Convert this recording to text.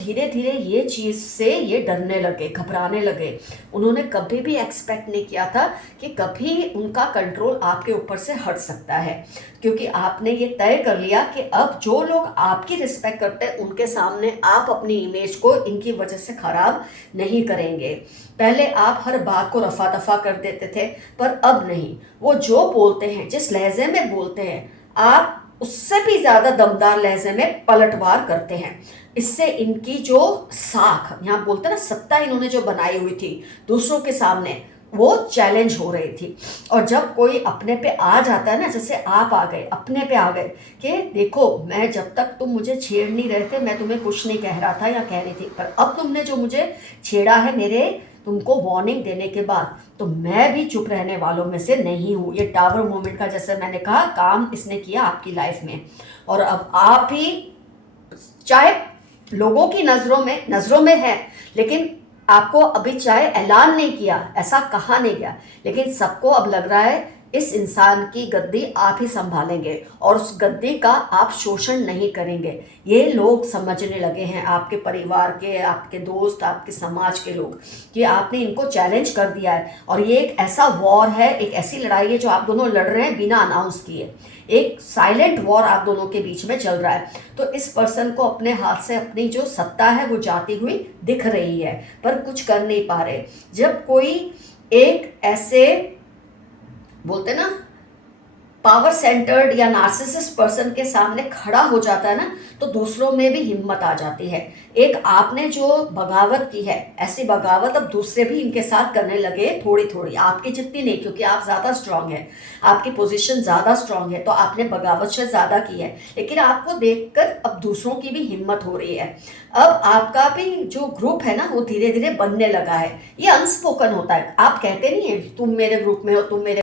धीरे धीरे ये चीज़ से ये डरने लगे, घबराने लगे। उन्होंने कभी भी एक्सपेक्ट नहीं किया था कि कभी उनका कंट्रोल आपके ऊपर से हट सकता है, क्योंकि आपने ये तय कर लिया कि अब जो लोग आपकी रिस्पेक्ट करते हैं उनके सामने आप अपनी इमेज को इनकी वजह से खराब नहीं करेंगे। पहले आप हर बात को रफा दफा कर देते थे, पर अब नहीं। वो जो बोलते हैं, जिस लहजे में बोलते हैं, आप उससे भी ज़्यादा दमदार लहजे में पलटवार करते हैं। इससे इनकी जो साख, यहाँ बोलते हैं ना, सत्ता इन्होंने जो बनाई हुई थी दूसरों के सामने, वो चैलेंज हो रही थी। और जब कोई अपने पे आ जाता है ना, जैसे आप आ गए, अपने पे आ गए कि देखो, मैं जब तक तुम मुझे छेड़ नहीं रहे थे मैं तुम्हें कुछ नहीं कह रहा था या कह रही थी, पर अब तुमने जो मुझे छेड़ा है मेरे तुमको वार्निंग देने के बाद, तो मैं भी चुप रहने वालों में से नहीं हूँ। ये टावर मोमेंट का, जैसे मैंने कहा, काम इसने किया आपकी लाइफ में। और अब आप ही, चाहे लोगों की नज़रों में है, लेकिन आपको अभी चाहे ऐलान नहीं किया, ऐसा कहा नहीं गया, लेकिन सबको अब लग रहा है इस इंसान की गद्दी आप ही संभालेंगे और उस गद्दी का आप शोषण नहीं करेंगे। ये लोग समझने लगे हैं, आपके परिवार के, आपके दोस्त, आपके समाज के लोग, कि आपने इनको चैलेंज कर दिया है। और ये एक ऐसा वॉर है, एक ऐसी लड़ाई है जो आप दोनों लड़ रहे हैं बिना अनाउंस किए। एक साइलेंट वॉर आप दोनों के बीच में चल रहा है। तो इस पर्सन को अपने हाथ से अपनी जो सत्ता है वो जाती हुई दिख रही है, पर कुछ कर नहीं पा रहे। जब कोई एक ऐसे, बोलते ना, पावर सेंटर्ड या नार्सिसिस्ट पर्सन के सामने खड़ा हो जाता है ना, तो दूसरों में भी हिम्मत आ जाती है। एक आपने जो बगावत की है, ऐसी बगावत अब दूसरे भी इनके साथ करने लगे, थोड़ी थोड़ी, आपकी जितनी नहीं, क्योंकि आप ज़्यादा स्ट्रांग है, आपकी पोजीशन ज़्यादा स्ट्रांग है, तो आपने बगावत से ज़्यादा की है। लेकिन आपको देखकर अब दूसरों की भी हिम्मत हो रही है। अब आपका भी जो ग्रुप है ना, वो धीरे धीरे बनने लगा है। ये अनस्पोकन होता है, आप कहते नहीं है तुम मेरे ग्रुप में हो, तुम मेरे